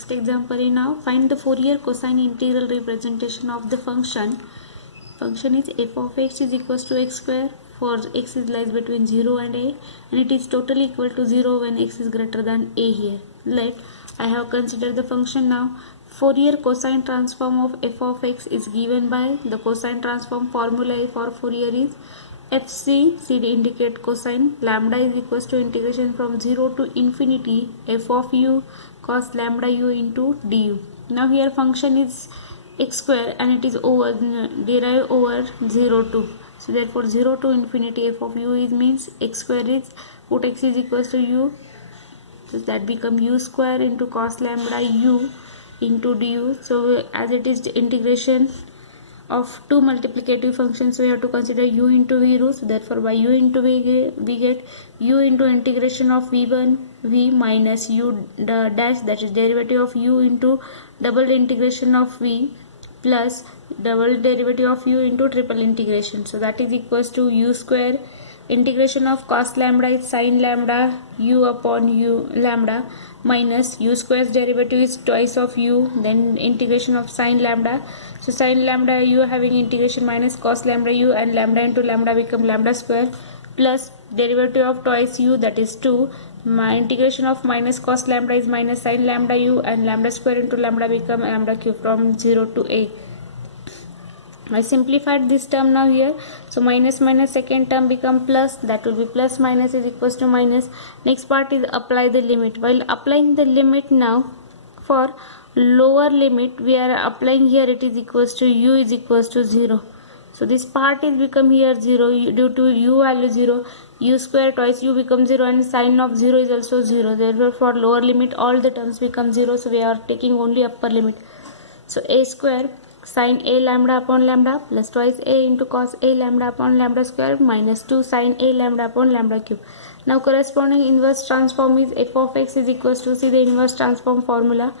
next example is now find the Fourier cosine integral representation of the function. Function is f of x is equals to x square for x is lies between 0 and a, and it is totally equal to 0 when x is greater than a here. Let I have considered the function now. Fourier cosine transform of f of x is given by the cosine transform formula for Fourier is FC, C indicate cosine, lambda is equals to integration from 0 to infinity f of u cos lambda u into du. Now here function is x square and it is over derived over 0 to. So therefore 0 to infinity f of u is means x square is put x is equals to u. So that become u square into cos lambda u into du. So as it is the integration of two multiplicative functions, we have to consider u into v rule. So therefore by u into v we get u into integration of v1 v minus u dash, that is derivative of u into double integration of v plus double derivative of u into triple integration. So that is equals to u square integration of cos lambda is sin lambda u upon u lambda minus u square's derivative is twice of u, then integration of sin lambda. So sin lambda u having integration minus cos lambda u, and lambda into lambda become lambda square plus derivative of twice u, that is 2. My integration of minus cos lambda is minus sin lambda u, and lambda square into lambda become lambda cube from 0 to a. I simplified this term now here. So minus minus second term become plus, that will be plus minus is equals to minus. Next part is apply the limit. While applying the limit now, for lower limit we are applying here, it is equals to u is equals to 0. So this part is become here 0 due to u value 0, u square twice u become 0, and sin of 0 is also 0. Therefore for lower limit all the terms become 0. So we are taking only upper limit. So a square sin a lambda upon lambda plus twice a into cos a lambda upon lambda square minus 2 sin a lambda upon lambda cube. Now corresponding inverse transform is f of x is equals to, see the inverse transform formula,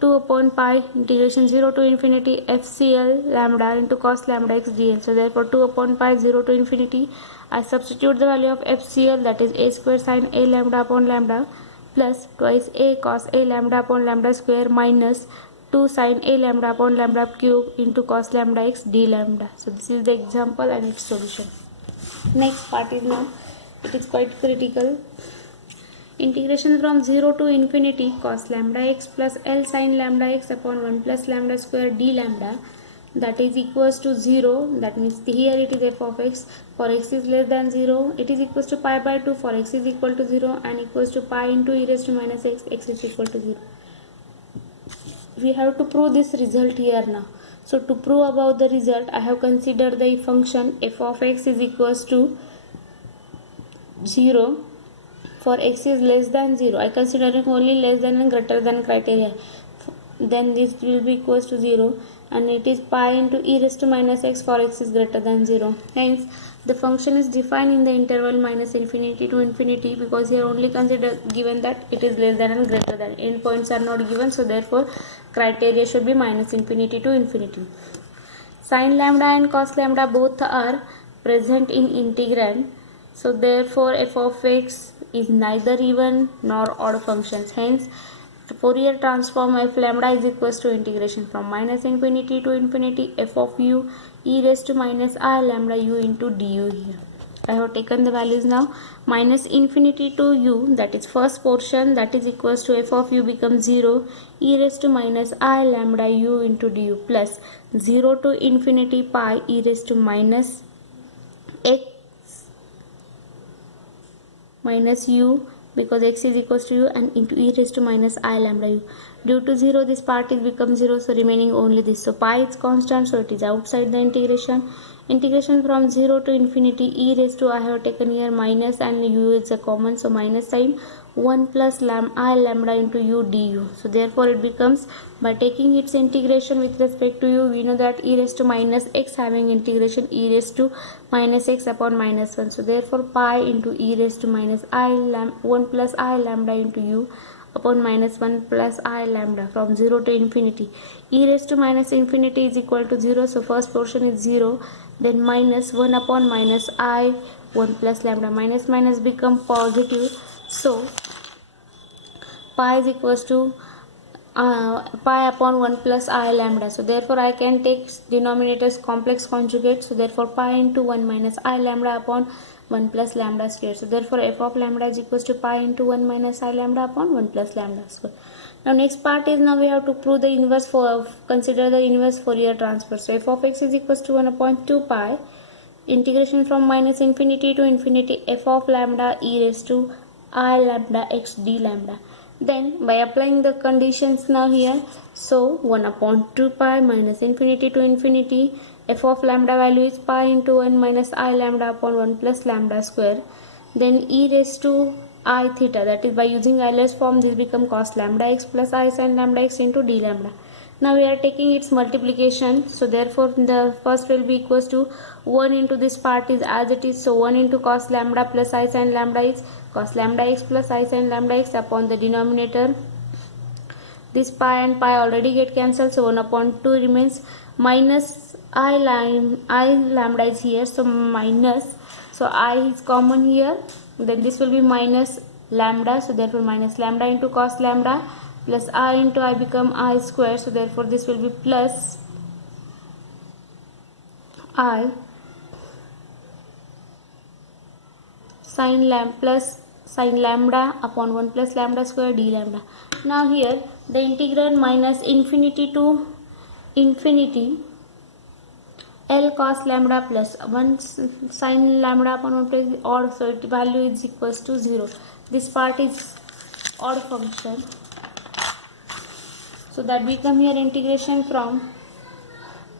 2 upon pi integration 0 to infinity FCL lambda into cos lambda x dl. So therefore 2 upon pi 0 to infinity, I substitute the value of FCL, that is a square sin a lambda upon lambda plus twice a cos a lambda upon lambda square minus 2 sin a lambda upon lambda cube into cos lambda x d lambda. So this is the example and its solution. Next part is now, it is quite critical. Integration from 0 to infinity cos lambda x plus L sin lambda x upon 1 plus lambda square d lambda, that is equals to 0. That means here it is f of x. For x is less than 0, it is equals to pi by 2. For x is equal to 0 and equals to pi into e raised to minus x, x is equal to 0. We have to prove this result here now. So to prove about the result, I have considered the function f of x is equals to 0 for x is less than 0. I consider only less than and greater than criteria. Then this will be equals to 0, and it is pi into e raised to minus x for x is greater than 0. Hence the function is defined in the interval minus infinity to infinity, because here only consider given that it is less than and greater than. Endpoints are not given, so therefore criteria should be minus infinity to infinity. Sin lambda and cos lambda both are present in integrand, so therefore f of x is neither even nor odd functions. Hence the Fourier transform f lambda is equals to integration from minus infinity to infinity f of u e raised to minus I lambda u into du here. I have taken the values now. Minus infinity to u, that is first portion, that is equals to f of u becomes 0 e raised to minus I lambda u into du plus 0 to infinity pi e raised to minus x minus u, because x is equals to u, and into e raised to minus I lambda u. Due to 0 this part is become 0, so remaining only this. So pi is constant, so it is outside the integration. Integration from 0 to infinity e raised to, I have taken here minus and u is a common, so minus sign 1 plus I lambda into u du. So therefore it becomes, by taking its integration with respect to u, we know that e raised to minus x having integration e raised to minus x upon minus 1. So therefore pi into e raised to minus 1 plus I lambda into u upon minus 1 plus I lambda from 0 to infinity. E raised to minus infinity is equal to 0, so first portion is 0, then minus 1 upon minus I 1 plus lambda, minus minus become positive, so pi is equals to pi upon 1 plus I lambda. So therefore I can take denominator's complex conjugate. So therefore pi into 1 minus I lambda upon 1 plus lambda square. So therefore f of lambda is equals to pi into 1 minus I lambda upon 1 plus lambda square. Now next part is, now we have to prove the inverse for, consider the inverse Fourier transform. So f of x is equals to 1 upon 2 pi integration from minus infinity to infinity f of lambda e raised to I lambda x d lambda. Then by applying the conditions now here, so 1 upon 2 pi minus infinity to infinity, f of lambda value is pi into 1 minus I lambda upon 1 plus lambda square. Then e raised to I theta, that is by using Euler's form, this become cos lambda x plus I sin lambda x into d lambda. Now we are taking its multiplication, so therefore the first will be equals to 1 into this part is as it is, so 1 into cos lambda plus I sin lambda x, cos lambda x plus I sin lambda x upon the denominator. This pi and pi already get cancelled, so 1 upon 2 remains, minus I lambda is here, so minus, so I is common here, then this will be minus lambda, so therefore minus lambda into cos lambda plus I into I become I square, so therefore this will be plus I sin lambda upon 1 plus lambda square d lambda. Now here the integral minus infinity to infinity L cos lambda plus 1 sin lambda upon 1 plus odd, so its value is equals to 0. This part is odd function, so that we come here integration from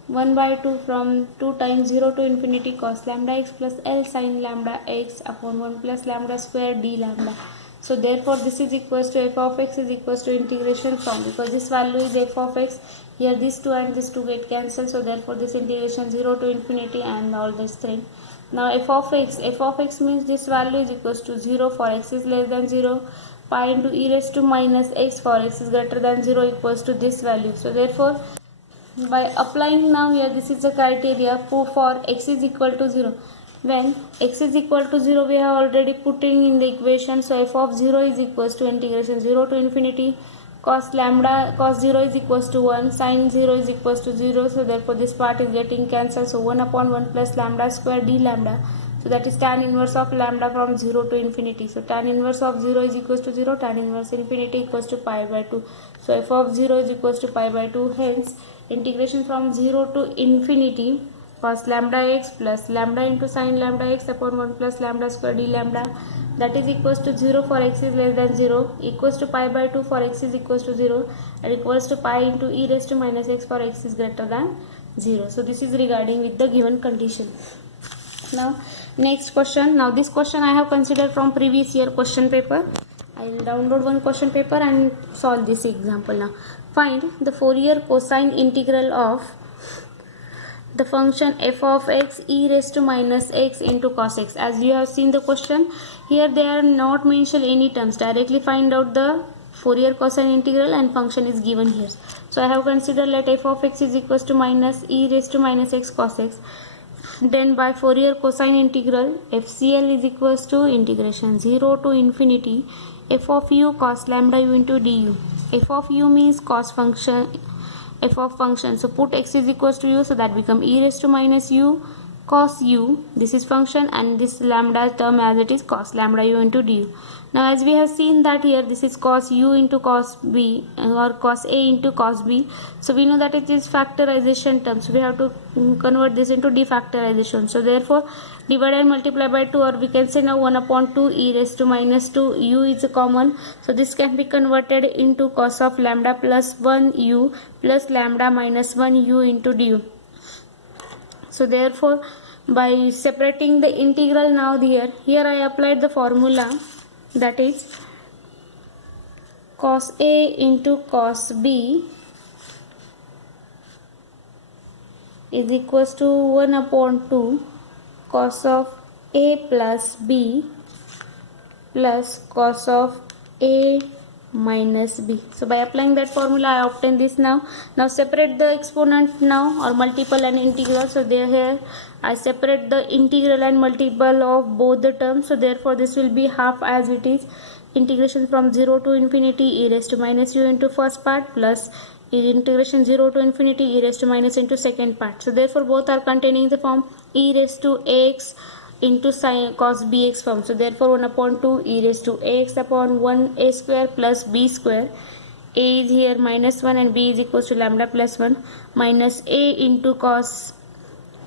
1 by 2 from 2 times 0 to infinity cos lambda x plus L sin lambda x upon 1 plus lambda square d lambda. So therefore this is equals to f of x is equals to integration from, because this value is f of x, here this 2 and this 2 get cancelled, so therefore this integration 0 to infinity and all this thing. Now f of x means this value is equals to 0 for x is less than 0, pi into e raised to minus x for x is greater than 0 equals to this value. So therefore by applying now here, this is the criteria for x is equal to 0. When x is equal to 0, we have already putting in the equation, so f of 0 is equals to integration 0 to infinity cos 0 is equals to 1, sin 0 is equals to 0, so therefore this part is getting cancelled, so 1 upon 1 plus lambda square d lambda, so that is tan inverse of lambda from 0 to infinity. So tan inverse of 0 is equals to 0, tan inverse infinity equals to pi by 2, so f of 0 is equals to pi by 2, hence integration from 0 to infinity cos lambda x plus lambda into sin lambda x upon 1 plus lambda square d lambda, that is equals to 0 for x is less than 0, equals to pi by 2 for x is equals to 0, and equals to pi into e raised to minus x for x is greater than 0. So this is regarding with the given condition. Now next question. Now this question I have considered from previous year question paper. I will download one question paper and solve this example now. Find the Fourier cosine integral of the function f of x e raised to minus x into cos x. As you have seen the question, here they are not mentioned any terms. Directly find out the Fourier cosine integral and function is given here. So I have considered let f of x is equals to minus e raised to minus x cos x. Then by Fourier cosine integral, FCL is equals to integration 0 to infinity f of u cos lambda u into du. F of u means cos function, f of function. So put x is equals to u, so that become e raised to minus u cos u. This is function, and this lambda term as it is cos lambda u into du. Now as we have seen that here this is cos u into cos b or cos a into cos b. So we know that it is factorization term. So we have to convert this into defactorization. So therefore divide and multiply by 2, or we can say now 1 upon 2 e raised to minus 2, u is common. So this can be converted into cos of lambda plus 1 u plus lambda minus 1 u into du. So therefore by separating the integral now here I applied the formula, that is cos a into cos b is equals to 1 upon 2 cos of a plus b plus cos of a minus b. So by applying that formula I obtain this now. Now separate the exponent now, or multiple and integral. So there here I separate the integral and multiple of both the terms. So therefore this will be half as it is. integration from 0 to infinity e raised to minus u into first part plus integration 0 to infinity e raised to minus into second part. So therefore both are containing the form e raised to ax into sin cos bx form. So therefore 1 upon 2 e raised to ax upon 1 a square plus b square. A is here minus 1 and b is equals to lambda plus 1 minus a into cos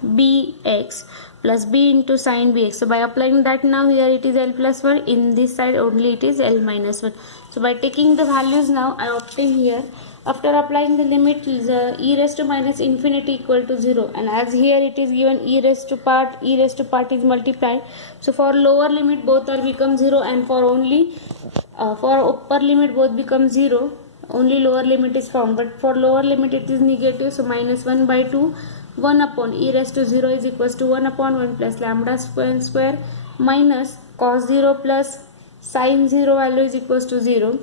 bx plus b into sin bx. So by applying that, now here it is L plus 1, in this side only it is L minus 1. So by taking the values, now I obtain here, after applying the limit, the e raised to minus infinity equal to 0, and as here it is given e raised to part is multiplied. So for lower limit both are become 0, and for only for upper limit both become 0, only lower limit is formed, but for lower limit it is negative. So minus 1 by 2, 1 upon e raised to 0 is equals to 1 upon 1 plus lambda square minus cos 0 plus sin 0 value is equals to 0.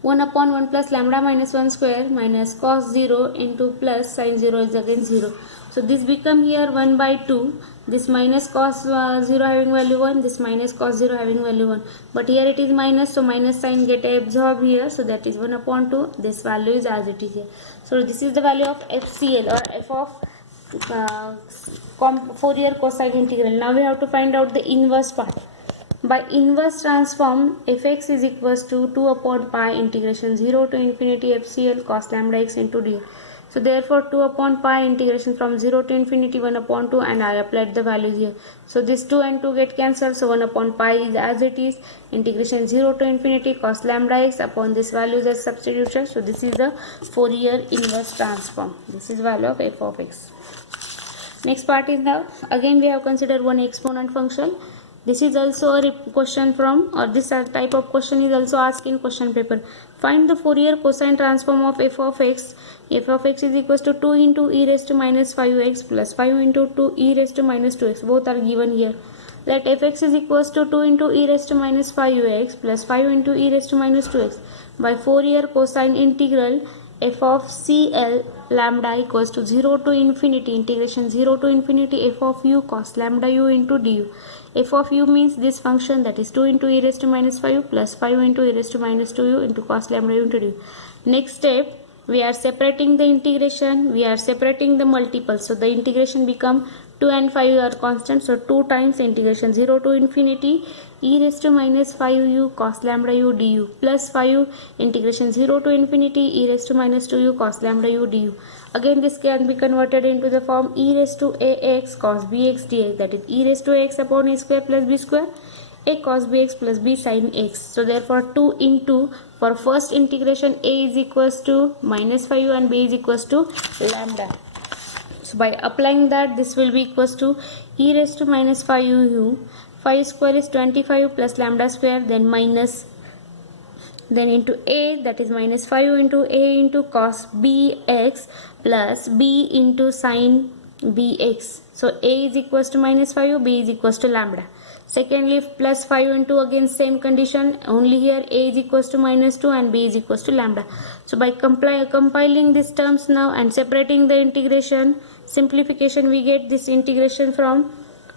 1 upon 1 plus lambda minus 1 square minus cos 0 into plus sin 0 is again 0. So this become here 1 by 2. This minus cos 0 having value 1, this minus cos 0 having value 1. But here it is minus, so minus sign get absorbed here. So that is 1 upon 2. This value is as it is here. So this is the value of FCL, or f of Fourier cosine integral. Now we have to find out the inverse part. By inverse transform, fx is equals to 2 upon pi integration 0 to infinity FCL cos lambda x into dx. So therefore 2 upon pi integration from 0 to infinity 1 upon 2, and I applied the values here. So this 2 and 2 get cancelled, so 1 upon pi is as it is, integration 0 to infinity cos lambda x upon this values as substitution. So this is the Fourier inverse transform. This is value of f of x. Next part is now, again we have considered one exponent function. This is also a question from, or this type of question is also asked in question paper. Find the Fourier cosine transform of f of x. F of x is equals to 2 into e raised to minus 5x plus 5 into 2 e raised to minus 2x. Both are given here. Let fx is equals to 2 into e raised to minus 5x plus 5 into e raised to minus 2x. By Fourier cosine integral, f of CL lambda equals to 0 to infinity integration 0 to infinity f of u cos lambda u into du. F of u means this function, that is 2 into e raised to minus 5 plus 5 into e raised to minus 2u into cos lambda u into du. Next step, we are separating the integration, we are separating the multiples. So the integration become 2 and 5 are constant. So 2 times integration 0 to infinity e raised to minus 5u cos lambda u du plus 5 integration 0 to infinity e raised to minus 2u cos lambda u du. Again this can be converted into the form e raised to ax cos bx dx, that is e raised to x upon a square plus b square, a cos bx plus b sin x. So therefore 2 into, for first integration a is equals to minus 5 and b is equals to lambda. So by applying that, this will be equals to e raised to minus 5u, 5 square is 25 plus lambda square, then minus, then into a, that is minus 5 into a into cos bx plus b into sin bx. So a is equals to minus 5, b is equals to lambda. Secondly, plus 5 into, again same condition, only here a is equals to minus 2 and b is equals to lambda. So by compiling these terms now and separating the integration, simplification, we get this integration from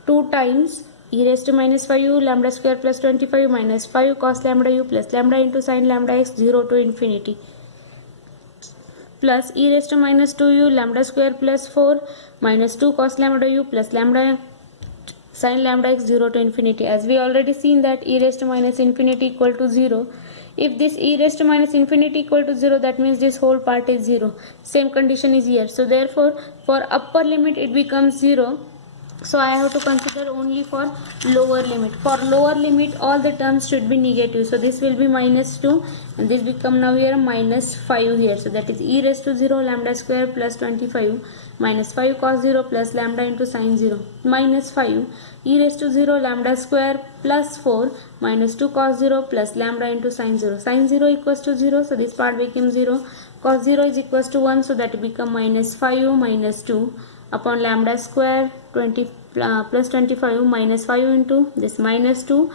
2 times e raised to minus 5u lambda square plus 25 minus 5 cos lambda u plus lambda into sin lambda x 0 to infinity plus e raised to minus 2u lambda square plus 4 minus 2 cos lambda u plus lambda sin lambda x 0 to infinity. As we already seen that e raised to minus infinity equal to 0. If this e raised to minus infinity equal to 0, that means this whole part is 0. Same condition is here. So therefore for upper limit it becomes 0. So I have to consider only for lower limit. For lower limit all the terms should be negative. So this will be minus 2 and this become now here minus 5 here. So that is e raised to 0 lambda square plus 25 minus 5 cos 0 plus lambda into sin 0 minus 5 e raised to 0 lambda square plus 4 minus 2 cos 0 plus lambda into sin 0. Sin 0 equals to 0. So this part becomes 0. Cos 0 is equals to 1. So that become minus 5 minus 2 upon lambda square 20 plus 25 minus 5 into this minus 2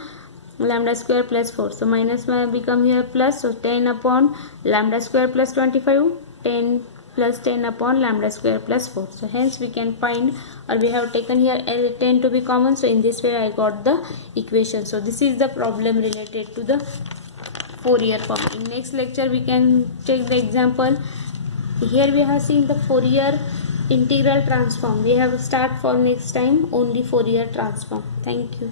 lambda square plus 4. So minus become here plus. So 10 upon lambda square plus 25, 10 plus 10 upon lambda square plus 4. So hence we can find, or we have taken here 10 to be common. So in this way I got the equation. So this is the problem related to the Fourier form. In next lecture we can take the example. Here we have seen the Fourier integral transform. We have start for next time only Fourier transform. Thank you.